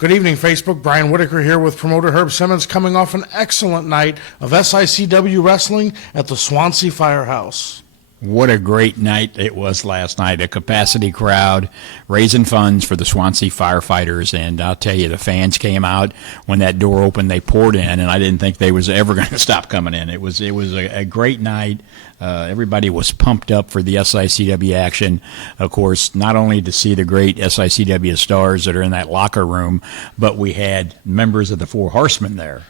Good evening, Facebook. Brian Whitaker here with promoter Herb Simmons, coming off an excellent night of SICW-Wrestling at the Swansea Firehouse. What a great night it was last night. A capacity crowd raising funds for the Swansea firefighters. And I'll tell you, the fans came out. When that door opened, they poured in, and I didn't think they was ever going to stop coming in. It was a great night. Everybody was pumped up for the SICW action. Of course, not only to see the great SICW stars that are in that locker room, but we had members of the Four Horsemen there.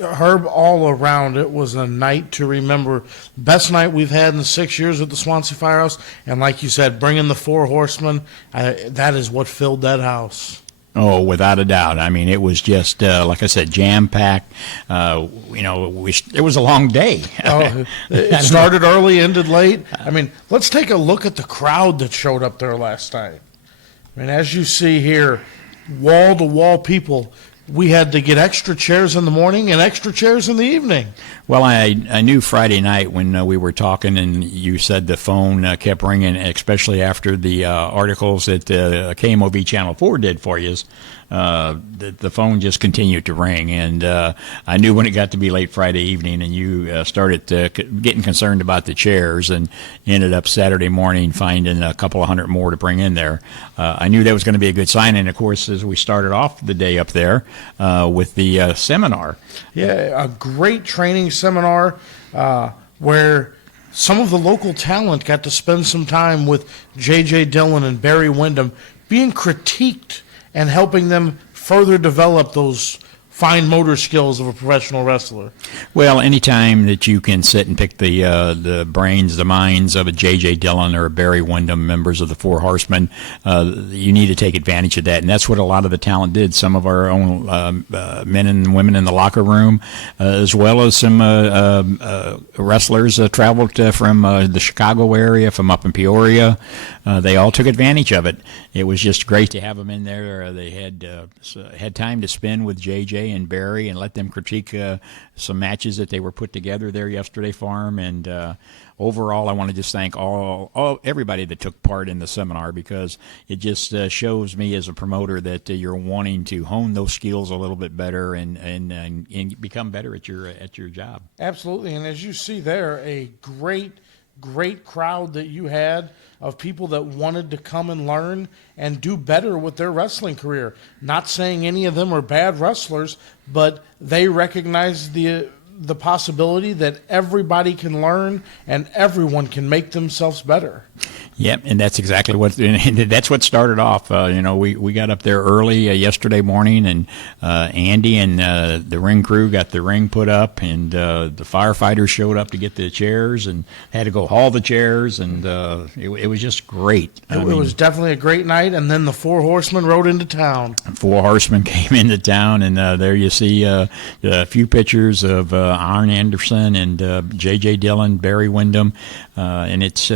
Herb, all around, it was a night to remember. Best night we've had in 6 years at the Swansea Firehouse. And like you said, bringing the Four Horsemen, that is what filled that house. Oh, without a doubt. I mean, it was just, like I said, jam-packed. It was a long day. It started early, ended late. I mean, let's take a look at the crowd that showed up there last night. I mean, as you see here, wall-to-wall people. We had to get extra chairs in the morning and extra chairs in the evening. Well, I knew Friday night when we were talking and you said the phone kept ringing, especially after the articles that KMOV Channel 4 did for you. The phone just continued to ring, and I knew when it got to be late Friday evening and you started getting concerned about the chairs and ended up Saturday morning finding a couple of hundred more to bring in there. I knew that was going to be a good sign, and of course, as we started off the day up there with the seminar. Yeah, a great training seminar where some of the local talent got to spend some time with J.J. Dillon and Barry Windham being critiqued and helping them further develop those fine motor skills of a professional wrestler. Well, anytime that you can sit and pick the brains, the minds of a J.J. Dillon or a Barry Windham, members of the Four Horsemen, you need to take advantage of that. And that's what a lot of the talent did. Some of our own men and women in the locker room, as well as some wrestlers traveled from the Chicago area, from up in Peoria. They all took advantage of it. It was just great to have them in there. They had time to spend with J.J. and Barry and let them critique some matches that they were put together there yesterday for them. And overall, I want to just thank everybody that took part in the seminar, because it just shows me as a promoter that you're wanting to hone those skills a little bit better and become better at your job. Absolutely, and as you see there, a great crowd that you had of people that wanted to come and learn and do better with their wrestling career. Not saying any of them are bad wrestlers, but they recognize the possibility that everybody can learn and everyone can make themselves better. Yep, and that's exactly that's what started off. We got up there early yesterday morning, and Andy and the ring crew got the ring put up, and the firefighters showed up to get the chairs and had to go haul the chairs, and it was just great. It was definitely a great night, and then the Four Horsemen rode into town. Four Horsemen came into town, and there you see a few pictures of Arn Anderson and J.J. Dillon, Barry Windham, and it's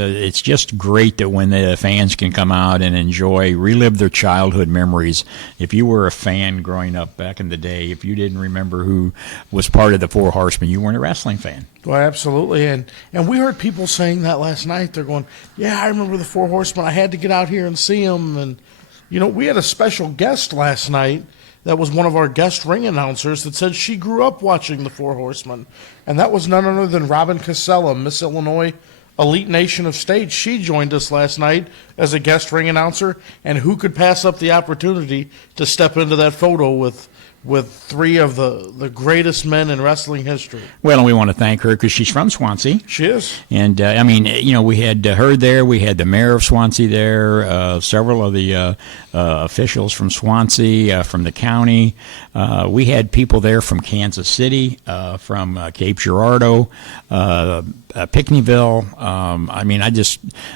just great that when the fans can come out and relive their childhood memories. If you were a fan growing up back in the day, if you didn't remember who was part of the Four Horsemen, you weren't a wrestling fan. Well, absolutely, and we heard people saying that last night. They're going, yeah, I remember the Four Horsemen. I had to get out here and see them. And, we had a special guest last night that was one of our guest ring announcers that said she grew up watching the Four Horsemen, and that was none other than Robin Casella, Miss Illinois Elite Nation of Stage. She joined us last night as a guest ring announcer, and who could pass up the opportunity to step into that photo with three of the greatest men in wrestling history. Well, and we want to thank her because she's from Swansea. She is. And, we had her there. We had the mayor of Swansea there, several of the officials from Swansea, from the county. We had people there from Kansas City, from Cape Girardeau, Pinckneyville.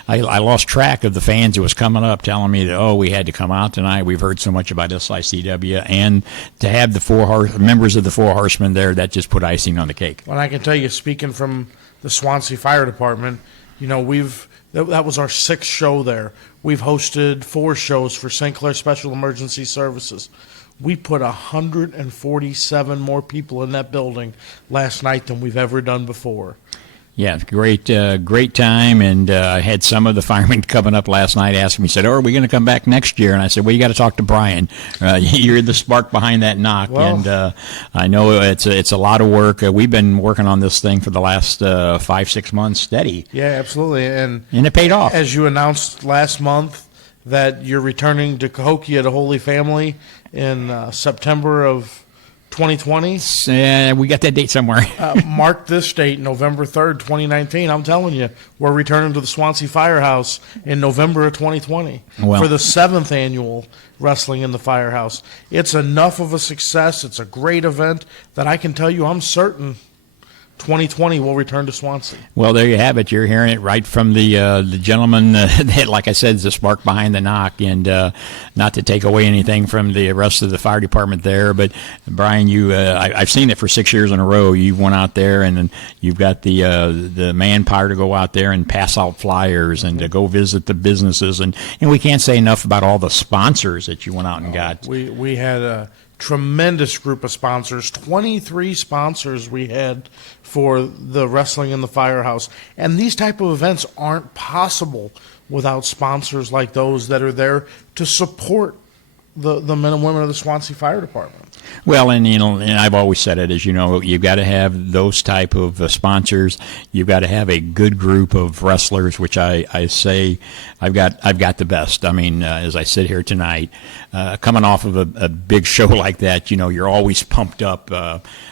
I lost track of the fans who was coming up telling me that, we had to come out tonight. We've heard so much about SICW, and to have the members of the Four Horsemen there, that just put icing on the cake. Well, I can tell you, speaking from the Swansea Fire Department, that was our 6th show there. We've hosted 4 shows for St. Clair Special Emergency Services. We put 147 more people in that building last night than we've ever done before. Yeah, great time, and I had some of the firemen coming up last night asking me, said, "Oh, are we going to come back next year?" And I said, "Well, you got to talk to Brian. You're the spark behind that knock." Well, and I know it's a lot of work. We've been working on this thing for the last 5-6 months steady. yeah, absolutely, and it paid off. As you announced last month that you're returning to Cahokia to Holy Family in September of 2020. We got that date somewhere. Mark this date, November 3rd, 2019. I'm telling you, we're returning to the Swansea Firehouse in November of 2020 for the 7th annual Wrestling in the Firehouse. It's enough of a success. It's a great event that I can tell you I'm certain 2020 will return to Swansea. Well, there you have it. You're hearing it right from the gentleman that, like I said, is the spark behind the knock. And not to take away anything from the rest of the fire department there, but Brian, I've seen it for 6 years in a row. You went out there, and you've got the manpower to go out there and pass out flyers and to go visit the businesses. And we can't say enough about all the sponsors that you went out and got. We had a tremendous group of sponsors, 23 sponsors we had for the Wrestling in the Firehouse. And these type of events aren't possible without sponsors like those that are there to support the men and women of the Swansea Fire Department. Well, and I've always said it, as you know, you've got to have those type of sponsors. You've got to have a good group of wrestlers, which I say I've got the best. I mean, as I sit here tonight, coming off of a big show like that, you're always pumped up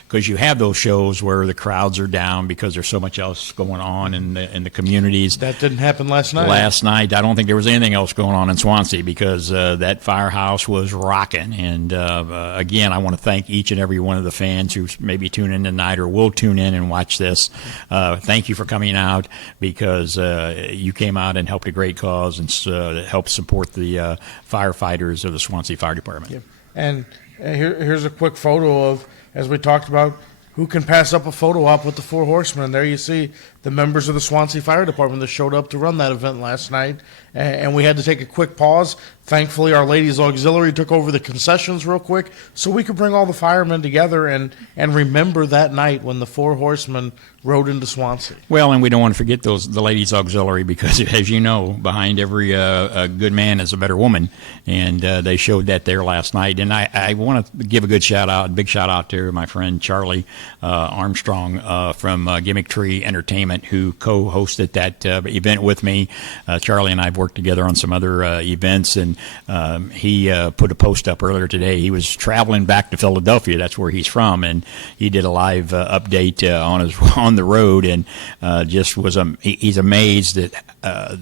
because you have those shows where the crowds are down because there's so much else going on in the communities. That didn't happen last night. Last night, I don't think there was anything else going on in Swansea because that firehouse was rocking. And again, I want to thank each and every one of the fans who maybe tune in tonight or will tune in and watch this. Thank you for coming out because you came out and helped a great cause and helped support the firefighters of the Swansea Fire Department. Yep. And here's a quick photo of, as we talked about, who can pass up a photo op with the Four Horsemen. And there you see the members of the Swansea Fire Department that showed up to run that event last night. And we had to take a quick pause. Thankfully, our Ladies Auxiliary took over the concessions real quick so we could bring all the firemen together and remember that night when the Four Horsemen rode into Swansea. Well, and we don't want to forget the Ladies Auxiliary because, as you know, behind every good man is a better woman. And they showed that there last night. And I want to give a big shout out to my friend Charlie Armstrong from Gimmick Tree Entertainment, who co-hosted that event with me. Charlie and I have worked together on some other events, and he put a post up earlier today. He was traveling back to Philadelphia. That's where he's from, and he did a live update on the road, and just he's amazed at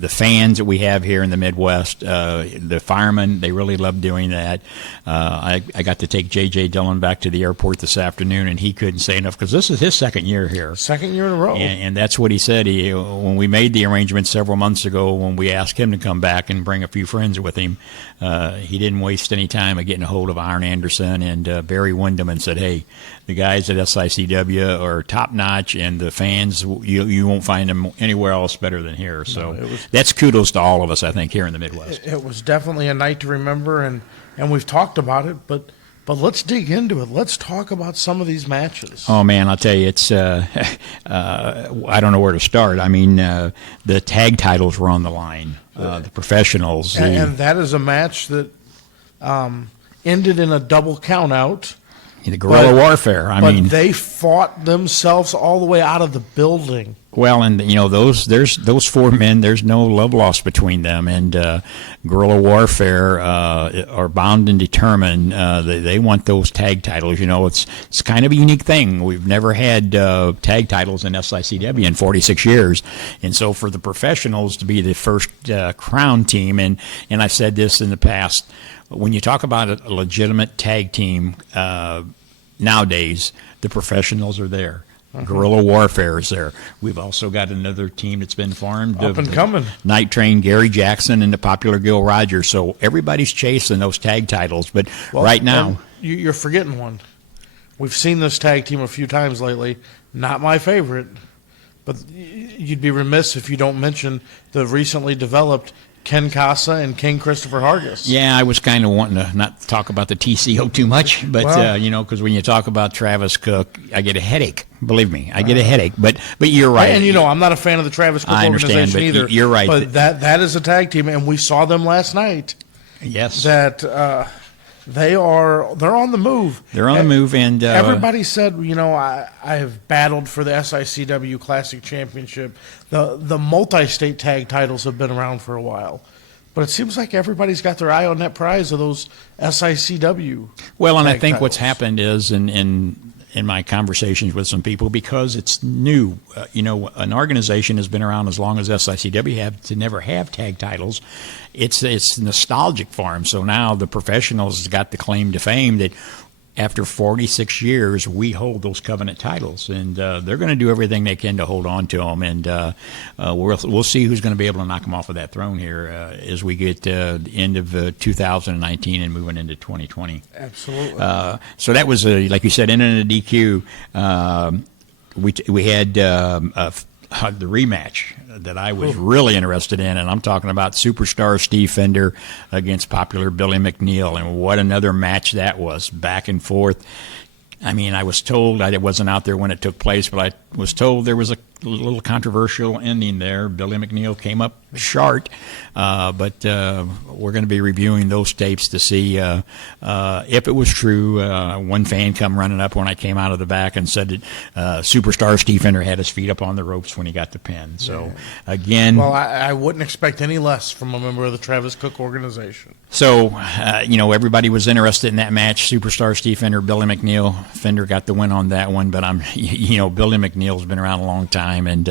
the fans that we have here in the Midwest. The firemen, they really love doing that. I got to take J.J. Dillon back to the airport this afternoon, and he couldn't say enough because this is his second year here. Second year in a row. And that's what he said. When we made the arrangement several months ago, when we asked him to come back and bring a few friends with him, he didn't waste any time of getting a hold of Iron Anderson and Barry Windham and said, hey, the guys at SICW are top-notch, and the fans, you won't find them anywhere else better than here. So that's kudos to all of us, I think, here in the Midwest. It was definitely a night to remember, and we've talked about it, but let's dig into it. Let's talk about some of these matches. Oh, man, I'll tell you, it's I don't know where to start. I mean, the tag titles were on the line, the professionals. And that is a match that ended in a double count-out. The guerrilla warfare. I mean, they fought themselves all the way out of the building. Well, and those four men. There's no love lost between them, and guerrilla warfare are bound and determined. They want those tag titles. It's kind of a unique thing. We've never had tag titles in SICW in 46 years, and so for the professionals to be the first crown team, and I've said this in the past. When you talk about a legitimate tag team nowadays, the professionals are there. Guerrilla warfare is there. We've also got another team that's been formed. Up and coming. Night Train, Gary Jackson, and the popular Gil Rogers. So everybody's chasing those tag titles. But right now, you're forgetting one. We've seen this tag team a few times lately. Not my favorite, but you'd be remiss if you don't mention the recently developed Ken Casa and King Christopher Hargis. Yeah, I was kind of wanting to not talk about the TCO too much, but Well, because when you talk about Travis Cook, I get a headache. Believe me, I get a headache. But you're right. And I'm not a fan of the Travis Cook I understand, organization but either. you're right. But that is a tag team, and we saw them last night. Yes, That they're on the move. They're on the move, and everybody said, I have battled for the SICW Classic Championship. The multi-state tag titles have been around for a while, but it seems like everybody's got their eye on that prize of those SICW. Well, and I tag think titles. what's happened is in my conversations with some people, because it's new, an organization has been around as long as SICW have to never have tag titles. It's nostalgic for them. So now the professionals got the claim to fame that after 46 years, we hold those covenant titles, and they're going to do everything they can to hold on to them. And we'll see who's going to be able to knock them off of that throne here as we get the end of 2019 and moving into 2020. Absolutely. So that was, like you said, in a DQ. We had the rematch that I was really interested in, and I'm talking about superstar Steve Fender against popular Billy McNeil, and what another match that was, back and forth. I mean, I was told, I wasn't out there when it took place, but I was told there was a little controversial ending there. Billy McNeil came up short, but we're going to be reviewing those tapes to see if it was true. One fan come running up when I came out of the back and said that superstar Steve Fender had his feet up on the ropes when he got the pin. So, again... Well, I wouldn't expect any less from a member of the Travis Cook organization. So, everybody was interested in that match. Superstar Steve Fender, Billy McNeil. Fender got the win on that one, but Billy McNeil's been around a long time, and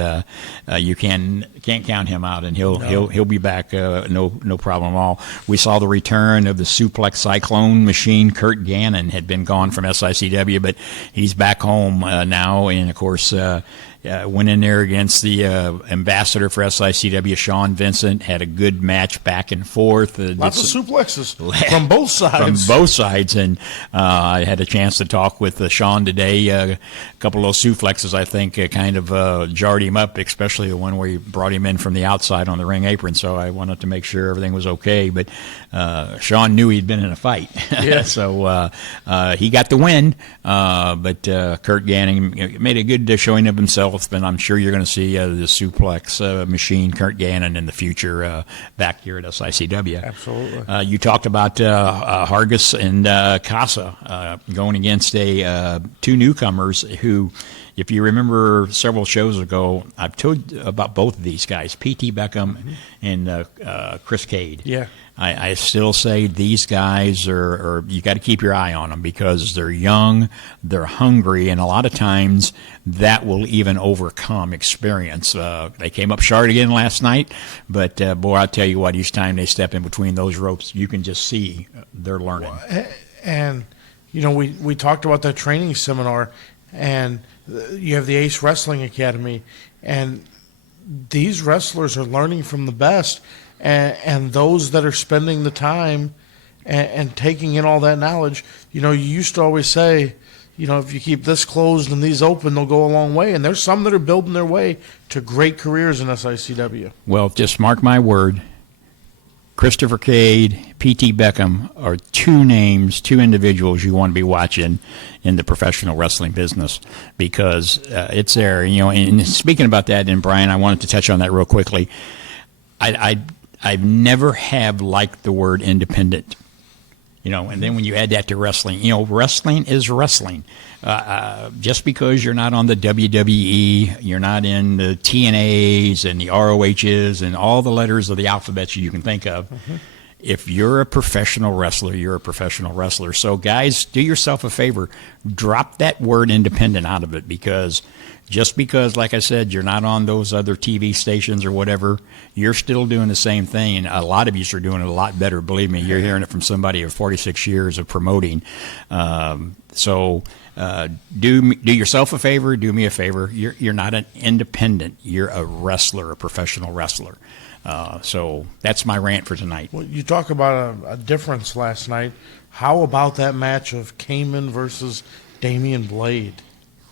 you can't count him out, and he'll be back, no problem at all. We saw the return of the Suplex Cyclone Machine. Kurt Gannon had been gone from SICW, but he's back home now, and of course. Went in there against the ambassador for SICW, Sean Vincent, had a good match back and forth. Lots of suplexes from both sides. From both sides, and I had a chance to talk with Sean today. A couple of those suplexes, I think, kind of jarred him up, especially the one where he brought him in from the outside on the ring apron, so I wanted to make sure everything was okay. But Sean knew he'd been in a fight. Yeah. So he got the win, but Kurt Gannon made a good showing of himself. And I'm sure you're going to see the suplex machine, Kurt Gannon, in the future back here at SICW. Absolutely. You talked about Hargis and Casa going against two newcomers who, if you remember several shows ago, I've told about both of these guys, P.T. Beckham and Chris Cade. Yeah. I still say these guys are you got to keep your eye on them because they're young, they're hungry, and a lot of times that will even overcome experience. They came up short again last night, but boy, I'll tell you what, each time they step in between those ropes, you can just see they're learning. And, we talked about that training seminar, and you have the Ace Wrestling Academy, and these wrestlers are learning from the best. And those that are spending the time and taking in all that knowledge, you used to always say, if you keep this closed and these open, they'll go a long way. And there's some that are building their way to great careers in SICW. Well, just mark my word, Christopher Cade, P.T. Beckham are two individuals you want to be watching in the professional wrestling business because it's there. And speaking about that, and Brian, I wanted to touch on that real quickly. I've never have liked the word independent, and then when you add that to wrestling, wrestling is wrestling. Just because you're not on the WWE, you're not in the TNAs and the ROHs and all the letters of the alphabet you can think of. Mm-hmm. If you're a professional wrestler, you're a professional wrestler. So guys, do yourself a favor, drop that word independent out of it because just because, like I said, you're not on those other TV stations or whatever, you're still doing the same thing. And a lot of you are doing it a lot better. Believe me, you're hearing it from somebody of 46 years of promoting. So do yourself a favor, do me a favor. You're not an independent. You're a wrestler, a professional wrestler. So that's my rant for tonight. Well, you talk about a difference last night. How about that match of Kamen versus Damian Blade?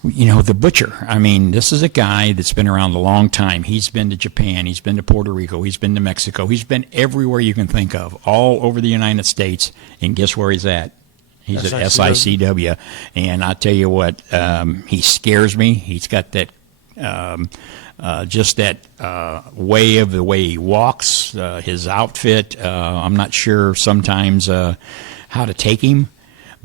You know, the Butcher. I mean, this is a guy that's been around a long time. He's been to Japan. He's been to Puerto Rico. He's been to Mexico. He's been everywhere you can think of, all over the United States. And guess where he's at? He's at SICW. And I tell you what, he scares me. He's got that, just that way of the way he walks, his outfit. I'm not sure sometimes how to take him.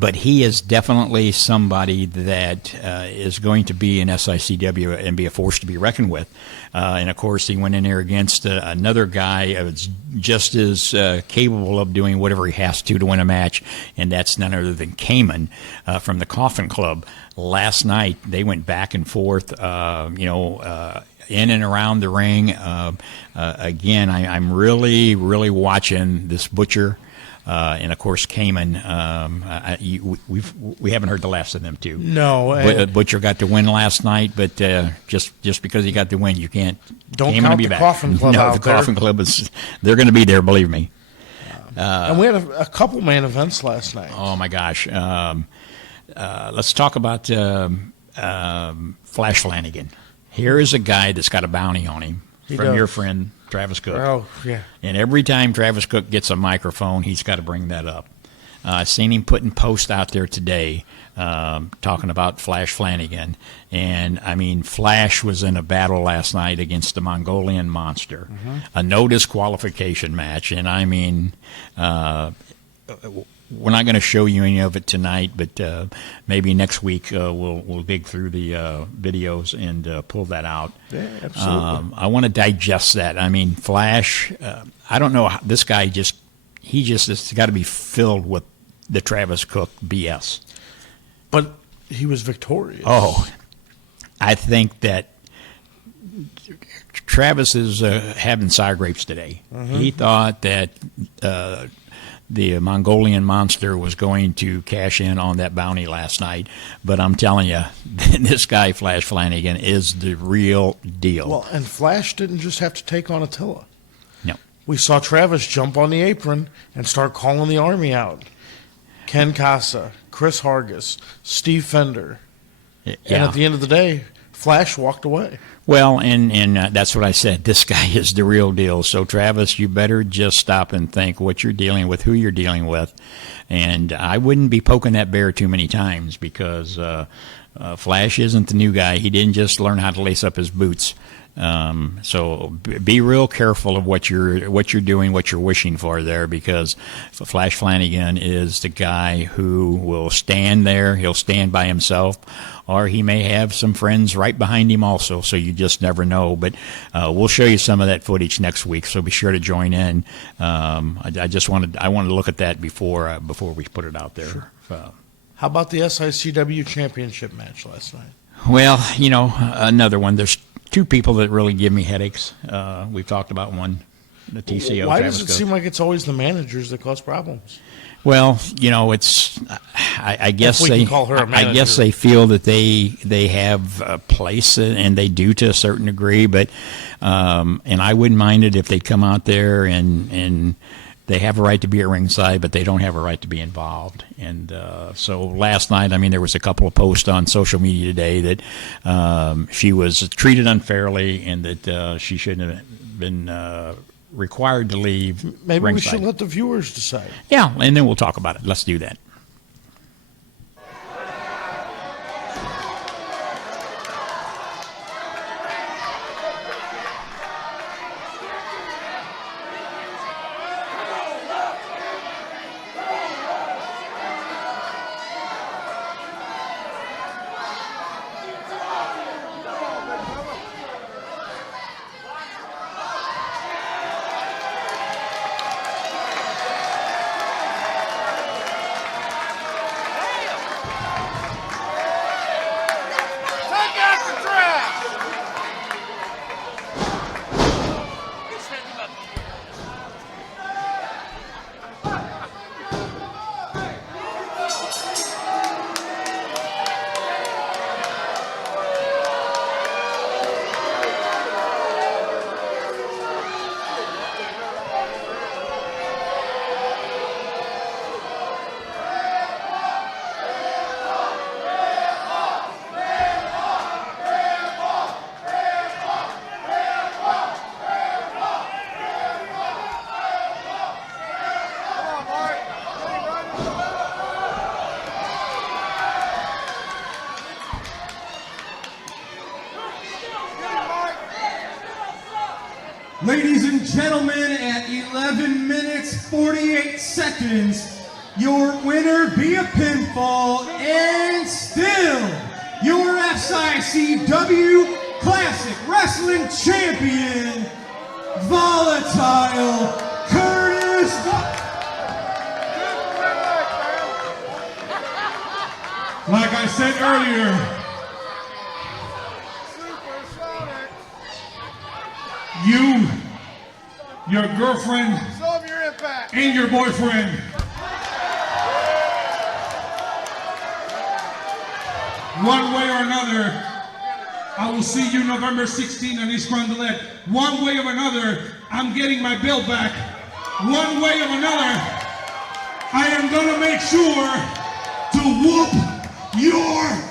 But he is definitely somebody that is going to be in SICW and be a force to be reckoned with. And, of course, he went in there against another guy that's just as capable of doing whatever he has to win a match, and that's none other than Cayman from the Coffin Club. Last night they went back and forth, in and around the ring. Again, I'm really, really watching this Butcher. And of course, Cayman. We haven't heard the last of them two. No, Butcher got the win last night, but just because he got the win, you can't. Don't Cayman count be the back. Coffin Club no, out the Coffin Club they're going to be there. Believe me. And we had a couple main events last night. Oh my gosh. Let's talk about Flash Flanagan. Here is a guy that's got a bounty on him from your friend Travis Cook. Oh, yeah. And every time Travis Cook gets a microphone, he's got to bring that up. I've seen him putting posts out there today talking about Flash Flanagan. And, I mean, Flash was in a battle last night against the Mongolian Monster, a no disqualification match. And, I mean, we're not going to show you any of it tonight, but maybe next week we'll dig through the videos and pull that out. Yeah, absolutely. I want to digest that. I mean, Flash, I don't know. This guy he just has got to be filled with the Travis Cook BS. But he was victorious. Oh, I think that Travis is having sour grapes today. He thought that the Mongolian Monster was going to cash in on that bounty last night. But I'm telling you, this guy, Flash Flanagan, is the real deal. Well, and Flash didn't just have to take on Attila. No. We saw Travis jump on the apron and start calling the army out. Ken Casa, Chris Hargis, Steve Fender. Yeah. And at the end of the day, Flash walked away. Well, and that's what I said. This guy is the real deal. So, Travis, you better just stop and think what you're dealing with, who you're dealing with. And I wouldn't be poking that bear too many times because Flash isn't the new guy. He didn't just learn how to lace up his boots. So be real careful of what you're doing, what you're wishing for there, because Flash Flanagan is the guy who will stand there. He'll stand by himself, or he may have some friends right behind him also. So you just never know. But we'll show you some of that footage next week. So be sure to join in. I wanted to look at that before we put it out there. Sure. How about the SICW championship match last night? Well, another one. There's two people that really give me headaches. We've talked about one, the TCO. Why Travis does it Cook. seem like it's always the managers that cause problems? Well, it's. I guess If we can call her a I guess they feel that they have a place, and they do to a certain degree. But and I wouldn't mind it if they'd come out there and they have a right to be at ringside, but they don't have a right to be involved. And so last night, there was a couple of posts on social media today that she was treated unfairly and that she shouldn't have been required to leave Maybe ringside. we should let the viewers decide. Yeah, and then we'll talk about it. Let's do that. Ladies and gentlemen, at 11 minutes 48 seconds, your winner via pinfall and still your SICW Classic Wrestling Champion, Volatile Curtis. Like I said earlier, you, your girlfriend, and your boyfriend. One way or another, I will see you November 16th on East Rondelet. One way or another, I'm getting my belt back. One way or another, I am gonna make sure to whoop your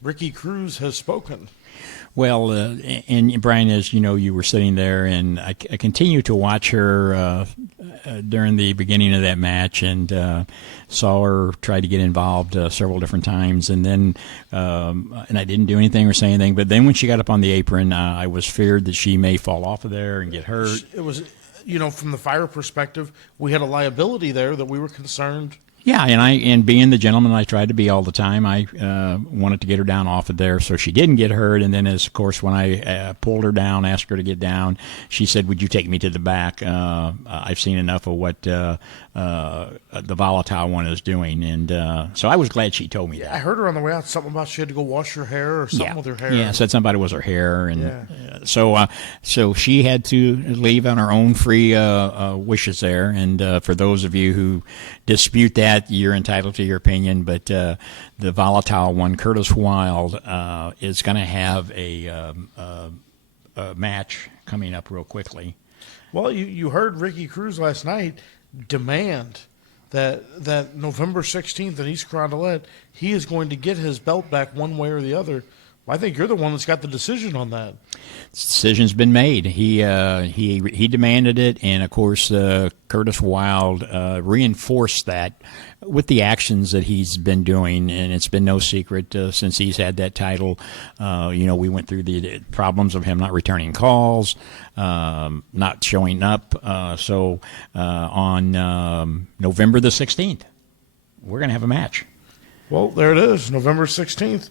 Ricky Cruz has spoken. Well, and Brian, as you know, you were sitting there, and I continue to watch her during the beginning of that match, and saw her try to get involved several different times, and then and I didn't do anything or say anything. But then when she got up on the apron, I was feared that she may fall off of there and get hurt. It was, from the Fire perspective, we had a liability there that we were concerned. Yeah, and being the gentleman I tried to be all the time, I wanted to get her down off of there so she didn't get hurt. And then, of course, when I pulled her down, asked her to get down, she said, "Would you take me to the back? I've seen enough of what the Volatile one is doing." And so I was glad she told me that. I heard her on the way out, something about she had to go wash her hair or something with her hair. Yeah, said somebody was her hair, and so she had to leave on her own free wishes there. And for those of you who dispute that, you're entitled to your opinion. But the Volatile one, Curtis Wild, is going to have a match coming up real quickly. Well, you heard Ricky Cruz last night demand that November 16th in East Rondelet, he is going to get his belt back one way or the other. I think you're the one that's got the decision on that. Decision's been made. He demanded it, and of course, Curtis Wild reinforced that with the actions that he's been doing, and it's been no secret since he's had that title. We went through the problems of him not returning calls, not showing up. So on November the 16th, we're going to have a match. Well, there it is, November 16th.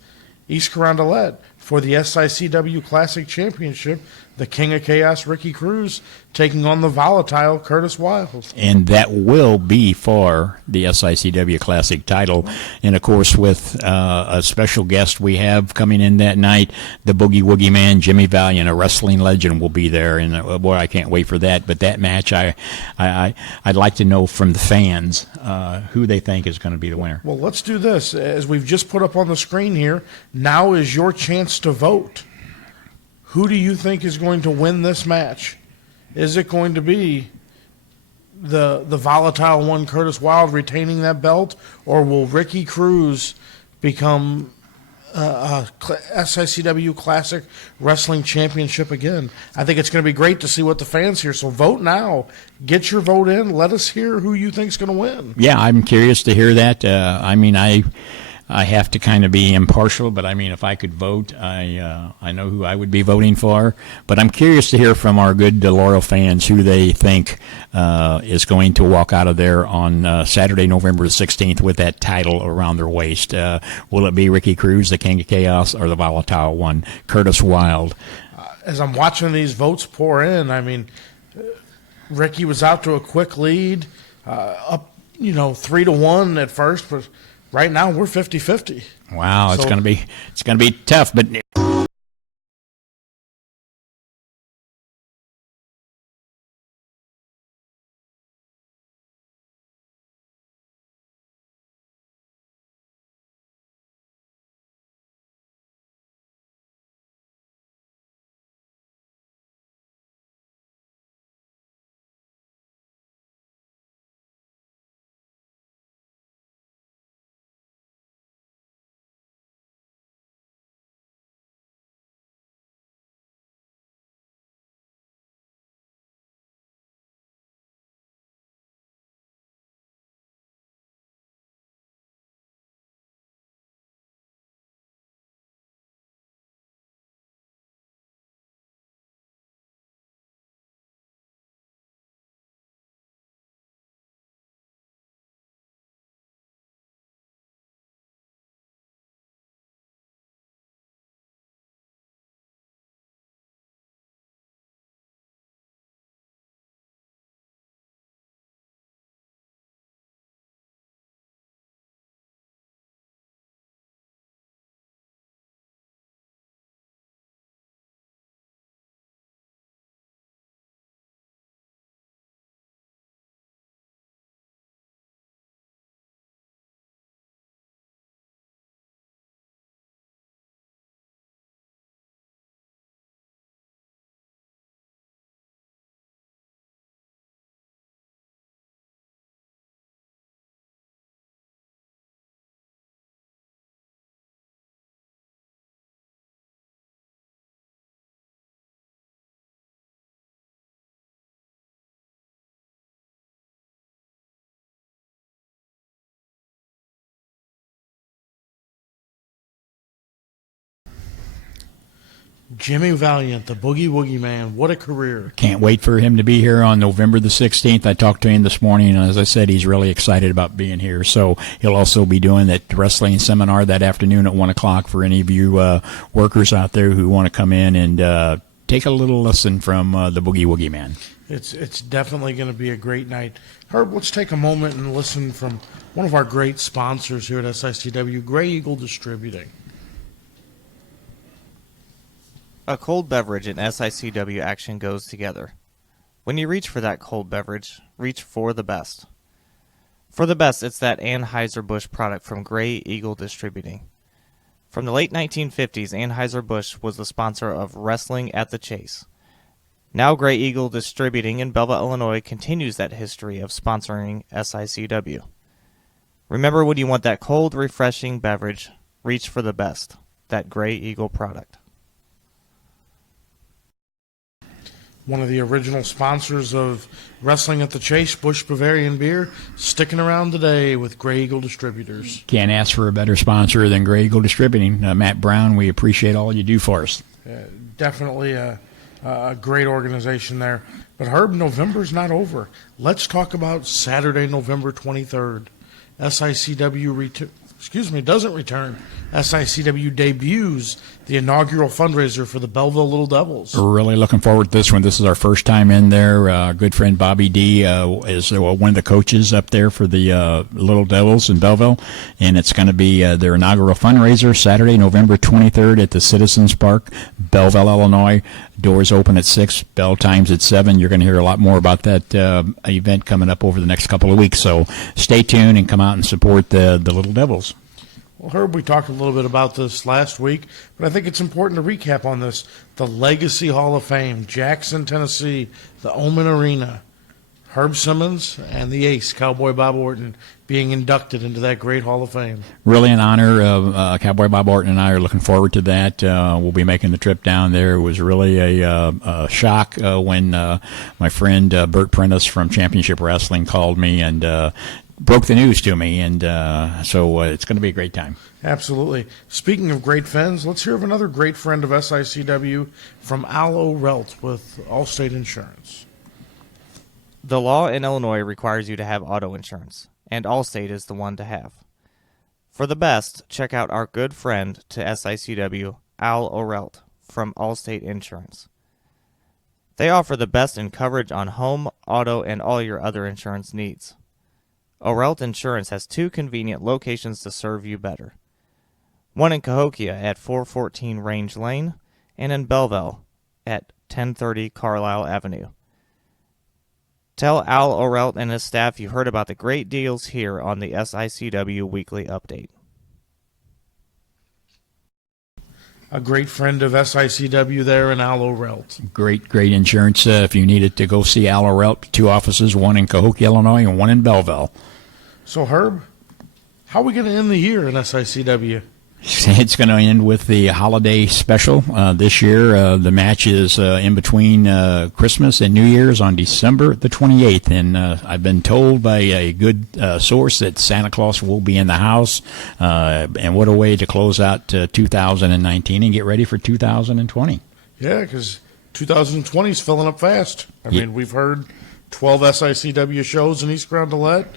East Carondelet for the SICW Classic Championship. The King of Chaos, Ricky Cruz, taking on the Volatile, Curtis Wild. And that will be for the SICW Classic title. And, of course, with a special guest we have coming in that night, the Boogie Woogie Man, Jimmy Valiant, a wrestling legend, will be there. And, boy, I can't wait for that. But that match, I'd like to know from the fans who they think is going to be the winner. Well, let's do this. As we've just put up on the screen here, now is your chance to vote. Who do you think is going to win this match? Is it going to be the Volatile one, Curtis Wild, retaining that belt, or will Ricky Cruz become SICW Classic Wrestling Championship again? I think it's going to be great to see what the fans hear. So vote now. Get your vote in. Let us hear who you think is going to win. Yeah, I'm curious to hear that. I have to kind of be impartial, but if I could vote, I know who I would be voting for. But I'm curious to hear from our good, loyal fans who they think is going to walk out of there on Saturday, November the 16th with that title around their waist. Will it be Ricky Cruz, the King of Chaos, or the Volatile one, Curtis Wild? As I'm watching these votes pour in, Ricky was out to a quick lead, up 3-1 at first, but right now we're 50-50. Wow, it's going to be tough, but Jimmy Valiant, the Boogie Woogie Man. What a career. Can't wait for him to be here on November the 16th. I talked to him this morning, and as I said, he's really excited about being here. So he'll also be doing that wrestling seminar that afternoon at 1 o'clock for any of you workers out there who want to come in and take a little lesson from the Boogie Woogie Man. It's definitely going to be a great night. Herb, let's take a moment and listen from one of our great sponsors here at SICW, Gray Eagle Distributing. A cold beverage and SICW action goes together. When you reach for that cold beverage, reach for the best. For the best, it's that Anheuser-Busch product from Gray Eagle Distributing. From the late 1950s, Anheuser-Busch was the sponsor of Wrestling at the Chase. Now Gray Eagle Distributing in Belleville, Illinois continues that history of sponsoring SICW. Remember, when you want that cold, refreshing beverage, reach for the best, that Gray Eagle product. One of the original sponsors of Wrestling at the Chase, Busch Bavarian Beer, sticking around today with Gray Eagle Distributors. Can't ask for a better sponsor than Gray Eagle Distributing. Matt Brown, we appreciate all you do for us. Definitely a great organization there. But Herb, November's not over. Let's talk about Saturday, November 23rd. SICW doesn't return. SICW debuts the inaugural fundraiser for the Belleville Little Devils. We're really looking forward to this one. This is our first time in there. Our good friend Bobby D is one of the coaches up there for the Little Devils in Belleville, and it's going to be their inaugural fundraiser Saturday, November 23rd at the Citizens Park, Belleville, Illinois. Doors open at 6, bell times at 7. You're going to hear a lot more about that event coming up over the next couple of weeks, so stay tuned and come out and support the Little Devils. Well, Herb, we talked a little bit about this last week, but I think it's important to recap on this. The Legacy Hall of Fame, Jackson, Tennessee, the Omen Arena, Herb Simmons and the ace, Cowboy Bob Orton, being inducted into that great Hall of Fame. Really an honor. Cowboy Bob Orton and I are looking forward to that. We'll be making the trip down there. It was really a shock when my friend Bert Prentice from Championship Wrestling called me and broke the news to me, and so it's going to be a great time. Absolutely. Speaking of great friends, let's hear of another great friend of SICW from Al O'Relt with Allstate Insurance. The law in Illinois requires you to have auto insurance, and Allstate is the one to have. For the best, check out our good friend to SICW, Al O'Relt from Allstate Insurance. They offer the best in coverage on home, auto, and all your other insurance needs. O'Relt Insurance has 2 convenient locations to serve you better. One in Cahokia at 414 Range Lane, and in Belleville at 1030 Carlisle Avenue. Tell Al O'Relt and his staff you heard about the great deals here on the SICW Weekly Update. A great friend of SICW there in Al O'Relt. Great insurance. If you need it, to go see Al O'Relt. 2 offices, one in Cahokia, Illinois, and one in Belleville. So, Herb, how are we going to end the year in SICW? It's going to end with the holiday special. This year, the match is in between Christmas and New Year's on December the 28th. And I've been told by a good source that Santa Claus will be in the house. And what a way to close out 2019 and get ready for 2020. Yeah, because 2020 is filling up fast. I mean, we've heard 12 SICW shows in East Grand Gillette,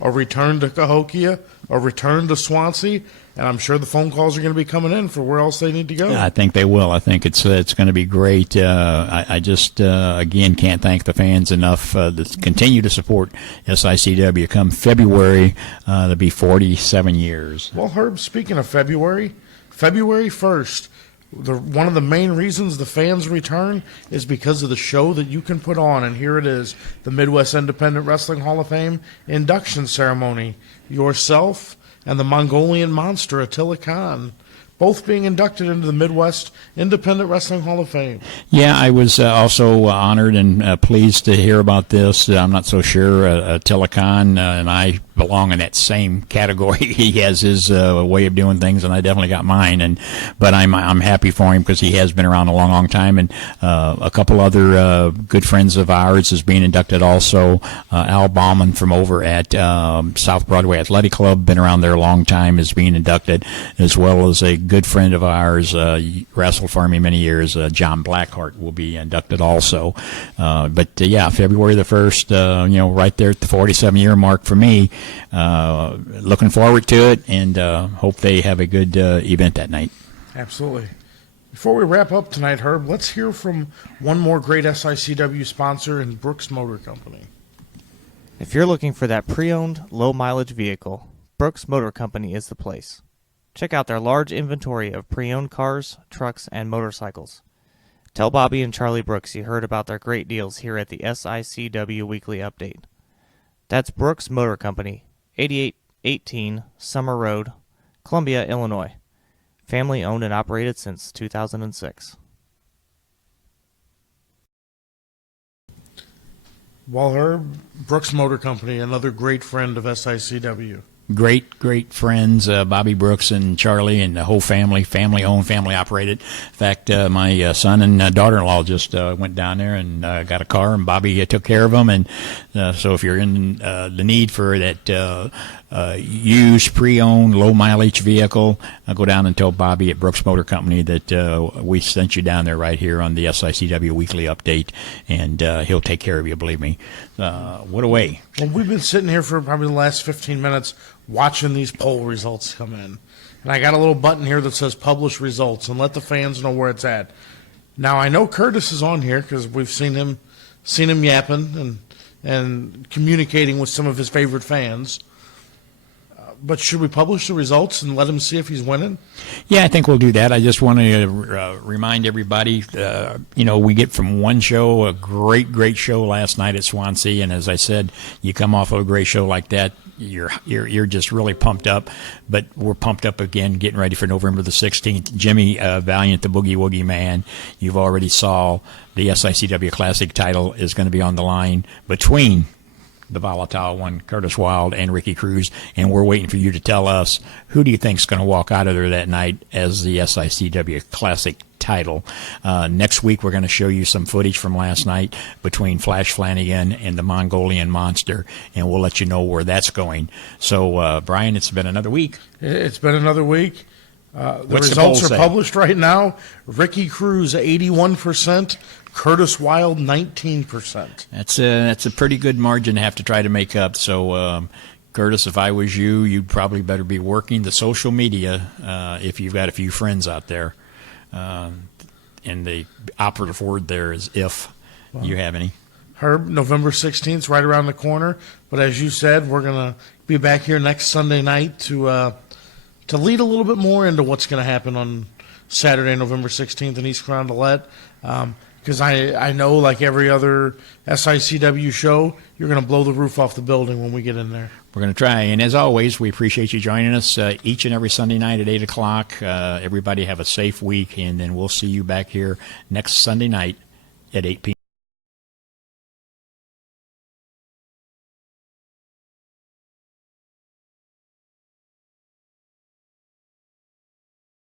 a return to Cahokia, a return to Swansea, and I'm sure the phone calls are going to be coming in for where else they need to go. I think they will. I think it's going to be great. I just, again, can't thank the fans enough that continue to support SICW. Come February, it'll be 47 years. Well, Herb, speaking of February 1st, one of the main reasons the fans return is because of the show that you can put on, and here it is, the Midwest Independent Wrestling Hall of Fame induction ceremony. Yourself and the Mongolian monster Attila Khan, both being inducted into the Midwest Independent Wrestling Hall of Fame. Yeah, I was also honored and pleased to hear about this. I'm not so sure Attila Khan and I belong in that same category. He has his way of doing things, and I definitely got mine. But I'm happy for him because he has been around a long time. And a couple other good friends of ours is being inducted also. Al Bauman from over at South Broadway Athletic Club, been around there a long time, is being inducted, as well as a good friend of ours, wrestled for me many years, John Blackheart, will be inducted also. Yeah, February the 1st, right there at the 47-year mark for me. Looking forward to it, and hope they have a good event that night. Absolutely. Before we wrap up tonight, Herb, let's hear from one more great SICW sponsor in Brooks Motor Company. If you're looking for that pre-owned, low-mileage vehicle, Brooks Motor Company is the place. Check out their large inventory of pre-owned cars, trucks, and motorcycles. Tell Bobby and Charlie Brooks you heard about their great deals here at the SICW Weekly Update. That's Brooks Motor Company, 8818 Summer Road, Columbia, Illinois. Family owned and operated since 2006. Well, Herb, Brooks Motor Company, another great friend of SICW. Great friends, Bobby Brooks and Charlie and the whole family owned, family operated. In fact, my son and daughter-in-law just went down there and got a car, and Bobby took care of them. And so if you're in the need for that used, pre-owned, low-mileage vehicle, go down and tell Bobby at Brooks Motor Company that we sent you down there right here on the SICW Weekly Update, and he'll take care of you, believe me. What a way. Well, we've been sitting here for probably the last 15 minutes watching these poll results come in. And I got a little button here that says publish results and let the fans know where it's at. Now, I know Curtis is on here because we've seen him yapping and communicating with some of his favorite fans. But should we publish the results and let him see if he's winning? Yeah, I think we'll do that. I just want to remind everybody, we get from one show, a great show last night at Swansea, and as I said, you come off of a great show like that, you're just really pumped up. But we're pumped up again, getting ready for November the 16th. Jimmy Valiant, the Boogie Woogie Man, you've already saw the SICW Classic title is going to be on the line between the volatile one, Curtis Wilde and Ricky Cruz, and we're waiting for you to tell us who do you think is going to walk out of there that night as the SICW Classic title. Next week, we're going to show you some footage from last night between Flash Flanagan and the Mongolian Monster, and we'll let you know where that's going. So, Brian, it's been another week. It's been another week. The What's the results poll are say? published right now. Ricky Cruz, 81%. Curtis Wilde, 19%. That's a pretty good margin to have to try to make up. So, Curtis, if I was you, you'd probably better be working the social media if you've got a few friends out there. And the operative word there is if you have any. Herb, November 16th, right around the corner. But as you said, we're going to be back here next Sunday night to lead a little bit more into what's going to happen on Saturday, November 16th in East Carondelet. Because I know, like every other SICW show, you're going to blow the roof off the building when we get in there. We're going to try. And as always, we appreciate you joining us each and every Sunday night at 8 o'clock. Everybody have a safe week, and then we'll see you back here next Sunday night at 8 p.m.